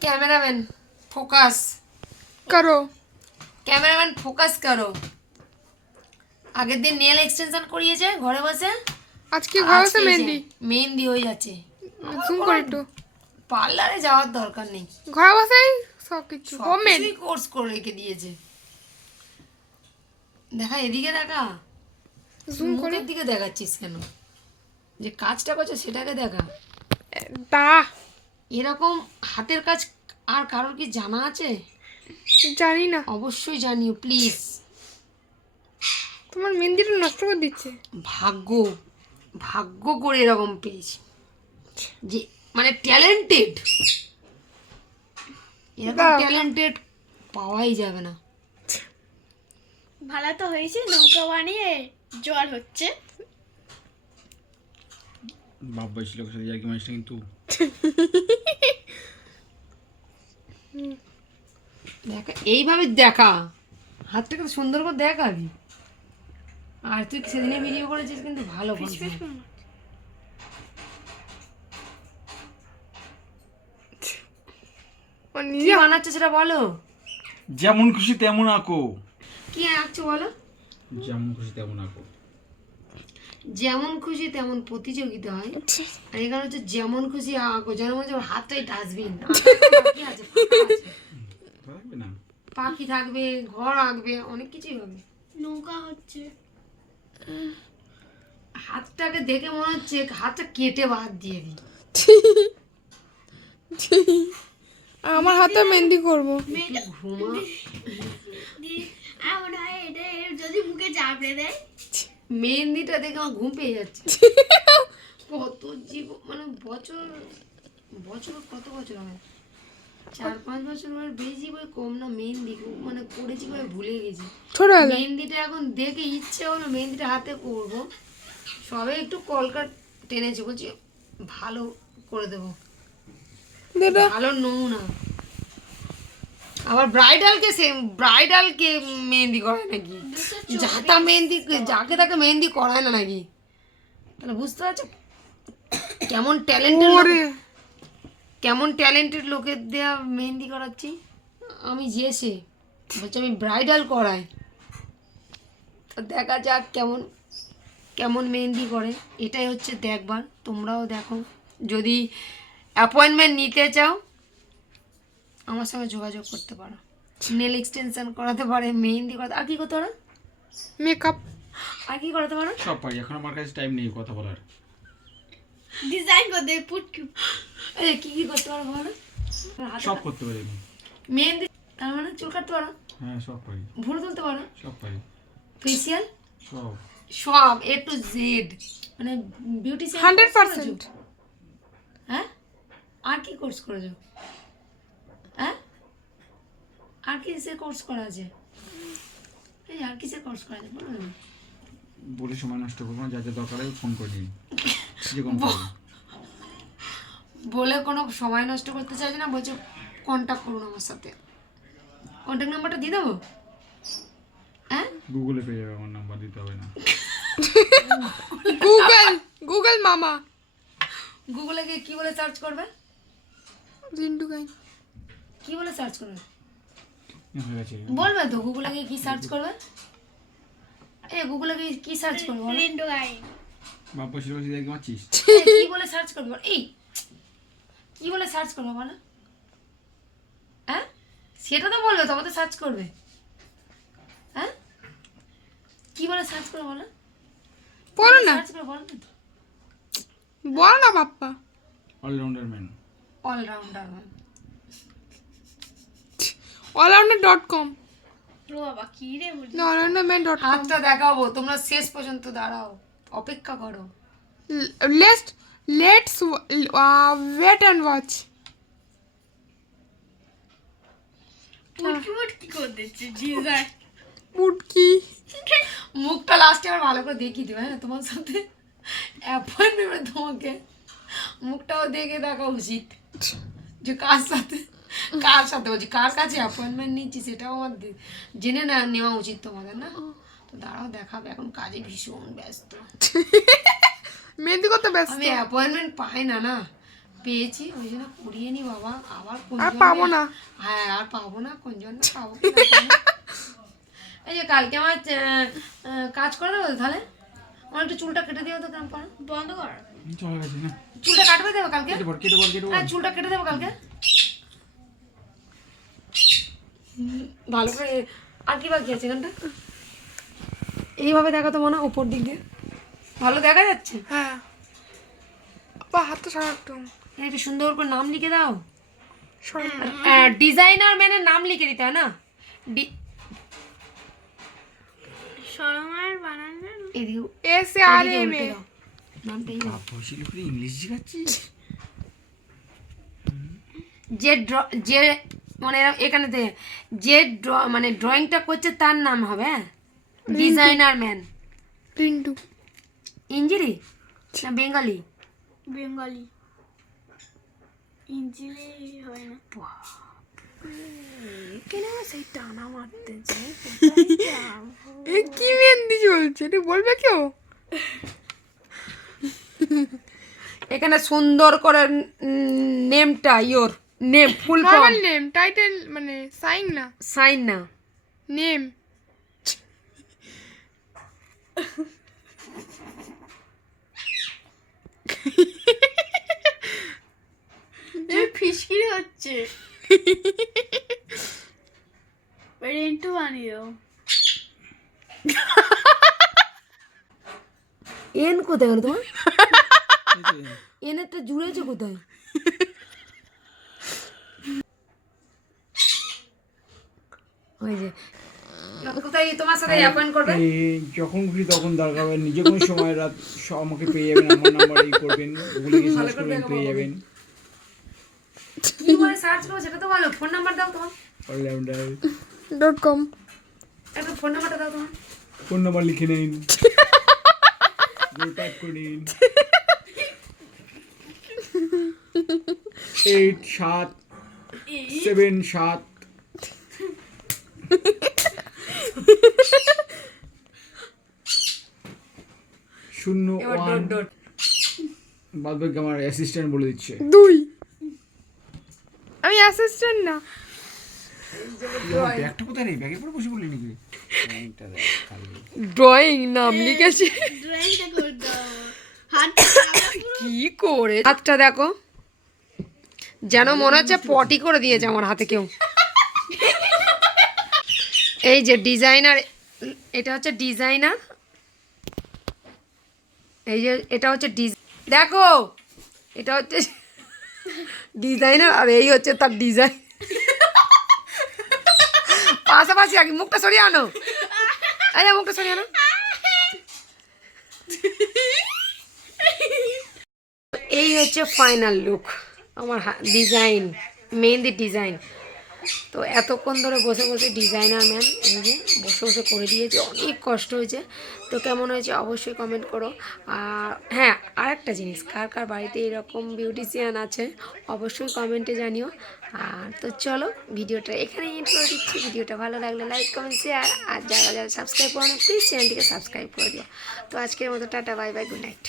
Cameraman focus. করো। Cameraman focus করো। আগের দিন নেল এক্সটেনশন করিয়েছে ঘরে বসে। আজকে ঘরে বসে মেহেন্দি? মেহেন্দি হয়ে যাচ্ছে। শুন করে একটু। পার্লারে যাওয়ার দরকার নেই। ঘরে বসেই সব কিছু। হোমমেড। কোর্স করে রেখে দিয়েছে। দেখা এদিকে দেখা। জুম করে। দিকে দেখাচ্ছিস কেন? যে কাজটা করছে সেটাকে দেখা। তা এরকম হাতের কাজ আর কারোর কি জানা আছে? জানি না। অবশ্যই জানিও প্লিজ তোমার মেহেন্দিটা নষ্ট করে দিচ্ছে। ভাগ্য ভাগ্য করে এরকম পেয়েছি। যে মানে ট্যালেন্টেড এরকম ট্যালেন্টেড পাওয়াই যাবে না। ভালো তো হয়েছে নৌকা বানিয়ে জল হচ্ছে। বাপ বয়সী লোকের সাথে ইয়ার্কি মানুষটা কিন্তু দেখা এইভাবে দেখা। হাতটাকে তো সুন্দর করে দেখাবি আর তুই সেদিনে ভিডিও করেছিস কিন্তু ভালো ও নিজে বানাচ্ছে সেটা বলো। যেমন খুশি তেমন আঁকো। কি আঁকছো বলো? যেমন খুশি তেমন আঁকো। যেমন খুশি তেমন প্রতিযোগিতা হয়। আর এখানে হচ্ছে যেমন খুশি আঁকো যেন মনে হচ্ছে হাতটাই ডাস্টবিন। না। পাখি থাকবে ঘর আঁকবে অনেক কিছুই হবে। নৌকা হচ্ছে। হাতটাকে দেখে মনে হচ্ছে হাতটা কেটে বাদ দিয়ে দিই। আমার হাতে মেহেন্দি করব। ঘুমা। হয় এটা যদি মুখে চাপড়ে দেয়। মেহেন্দিটা দেখে আমার ঘুম পেয়ে যাচ্ছে। কত জীব মানে বছর বছর কত বছর হবে? চার পাঁচ বছর বয়স বেশি বই কম না মেহেন্দি মানে করেছি বলে ভুলে গেছি। মেহেন্দিটা এখন দেখে ইচ্ছে হলো মেহেন্দিটা হাতে করব। সবে একটু কলকাট টেনেছে বলছি ভালো করে দেবো? ভালো নমুনা। আবার ব্রাইডালকে সেম ব্রাইডালকে মেহেন্দি করায় নাকি? যাতা মেহেন্দি যাকে তাকে মেহেন্দি করায় না নাকি? তাহলে বুঝতে পারছ? কেমন ট্যালেন্টেড কেমন ট্যালেন্টেড লোকের দেয়া মেহেন্দি করাচ্ছি? আমি যেসে বলছে আমি ব্রাইডাল করাই তো দেখা যাক কেমন কেমন মেহেন্দি করে। এটাই হচ্ছে দেখবার তোমরাও দেখো। যদি অ্যাপয়েন্টমেন্ট নিতে চাও আমার সঙ্গে যোগাযোগ করতে পারো। নেল এক্সটেনশন করাতে পারে মেহেন্দি করাতে আর কি করতে পারো? মেকআপ আর কি করাতে পারো? সব পারি এখন আমার কাছে টাইম নেই কথা বলার। ডিজাইন করে দেবে পুটকি এই কি কি করতে পারো বলো? সব করতে পারি আমি। মেহেন্দি তার মানে চুল কাটতে পারো? হ্যাঁ সব পারি। ভুরু তুলতে পারো? সব পারি। ফেসিয়াল সব। সব এ টু জেড মানে হান্ড্রেড পার্সেন্ট হ্যাঁ? আর কি কোর্স করেছ হ্যাঁ আর কিসের কোর্স করা আছে এই আর কিসের কোর্স করা আছে বলো না। বলে সময় নষ্ট করব না যা যা দরকার হয় ফোন করে দিন যে কোনো বলে কোনো সময় নষ্ট করতে চাইছে না বলছে কন্ট্যাক্ট করুন আমার সাথে। কন্ট্যাক্ট নাম্বারটা দিয়ে দেবো? হ্যাঁ? গুগলে পেয়ে যাবে আমার নাম্বার দিতে হবে না। গুগল গুগল মামা। গুগলে গিয়ে কী বলে সার্চ করবে? জিন্টু গাই। কী বলে সার্চ করবে? বলবে তো গুগলে গিয়ে কী সার্চ করবে? এ গুগলে গিয়ে কী সার্চ করবে বলো? রিন্ডো গাই বাপ লোকের সাথে ইয়ার্কি কি বলে সার্চ করবে এই কি বলে সার্চ করবে বলো? হ্যাঁ? সেটা তো বলবে তবে তো সার্চ করবে। হ্যাঁ? কি বলে সার্চ করবে বলো? বলো না। সার্চ করে বলবে তো। বলো না Bappa. All rounder man all rounder all rounder dot com ও বাবা কি রে বলি অলরাউন্ডার ম্যান ডট কম হাতটা দেখাবো তোমরা শেষ পর্যন্ত দাঁড়াও অপেক্ষা করো। Let's let's wait and watch পুটকি পুটকি করে দিচ্ছে ডিজাইন পুটকি। মুখটা লাস্টে আবার ভালো করে দেখিয়ে দেবে হ্যাঁ তোমার সাথে। অ্যাপয়েন্টমেন্ট তোমাকে। মুখটাও দেখে দেখা উচিত। যে কার সাথে কার সাথে বলছি কার কাছে অ্যাপয়েন্টমেন্ট নিচ্ছি সেটাও আমার জেনে না নেওয়া উচিত তোমাদের না? তো দাঁড়াও দেখাবে। এখন কাজে ভীষণ ব্যস্ত। মেহেন্দি করতে ব্যস্ত? আমি অ্যাপয়েন্টমেন্ট পাই না না? পেয়েছি ওই জন্য করিয়ে নি বাবা। আবার কোন আর পাবো না? হ্যাঁ আর পাবো না কোন জন্য পাবো। এই যে কালকে আমার কাজ করে দেবো তাহলে? আমার একটু চুলটা কেটে দিও তো কেমন পারো বন্ধ কর। চলে গেছে না? চুলটা কাটবে দেবো কালকে? কেটে কেটে কেটে হ্যাঁ চুলটা কেটে দেবো কালকে? ভালো করে আর কি বাকি আছে এখানটা এইভাবে দেখো তো মনে হয় উপর দিক দিয়ে। ভালো দেখা যাচ্ছে? হ্যাঁ। বা একটু। এখানে সুন্দর করে নাম লিখে দাও। ডিজাইনার ম্যানের নাম লিখে দিতে হয় না? ডি- সরমার এদিকে S R M A English শিখাচ্ছিস যে ড্র যে মানে এখানে যে ড্র মানে ড্রয়িংটা করছে তার নাম হবে হ্যাঁ? Designer man Rintu. ইঞ্জিরি না বেঙ্গলি? বেঙ্গলি। ইঞ্জিনে হয় না। কেন সেই টানা মারতে কি মেহেন্দি চলছে? এটা বলবে কেউ? এখানে সুন্দর করে নেমটা your. Name full form name title মানে সাইন না। সাইন না. নেম ফিসকিরি হচ্ছে। রেন্টু বানিয়ে দাও। এন কোথায় গেল তোমার? এনেরটা জুড়েছে কোথায়? ওই যে কোথায় তোমার সাথে অ্যাপয়েন্ট করবে? যখন খুশি তখন দরকার হবে নিজে কোনো সময় রাত আমাকে পেয়ে যাবেন আমার নাম্বারে করবেন গুগলে গিয়ে সার্চ করবেন পেয়ে যাবেন। কি করে সার্চ করব সেটা তো ভালো ফোন নাম্বার দাও তোমার। অলরাউন্ডার ডট কম একটা ফোন নাম্বারটা দাও তোমার। ফোন নাম্বার লিখে নিন। টাইপ করে নিন। এইট সাত সেভেন সাত শূন্য ওয়ান বাদ বাকি আমার অ্যাসিস্ট্যান্ট বলে দিচ্ছে। দুই। আমি অ্যাসিস্ট্যান্ট না। ব্যাগটা কোথায় রে ব্যাগে পরে বসে বললি নাকি? ড্রয়িং নাম লিখেছি। কি করে? হাতটা দেখো। যেন মনে হচ্ছে পটি করে দিয়েছে আমার হাতে কেউ। এই যে ডিজাইনার, এটা হচ্ছে ডিজাইনার। এই যে এটা হচ্ছে দেখো, এটা হচ্ছে ডিজাইনার আর এই হচ্ছে তার ডিজাইন। পাশাপাশি আগে মুখটা সরিয়ে আনো। যে মুখটা সরিয়ে আনো। এই হচ্ছে ফাইনাল লুক আমার ডিজাইন মেহেন্দির ডিজাইন তো এতক্ষণ ধরে বসে বসে ডিজাইনার ম্যান এই যে বসে বসে করে দিয়েছে, অনেক কষ্ট হয়েছে। তো কেমন হয়েছে অবশ্যই কমেন্ট করো। আর হ্যাঁ আর একটা জিনিস, কার কার বাড়িতে এরকম বিউটিশিয়ান আছে, অবশ্যই কমেন্টে জানিও। আর তো চলো, ভিডিওটা এখানে এন্ড করে দিচ্ছি। ভিডিওটা ভালো লাগলে লাইক কমেন্ট শেয়ার আর যারা যারা সাবস্ক্রাইব করো প্লিজ চ্যানেলটিকে সাবস্ক্রাইব করে দিও। তো আজকের মতো tata bye bye good night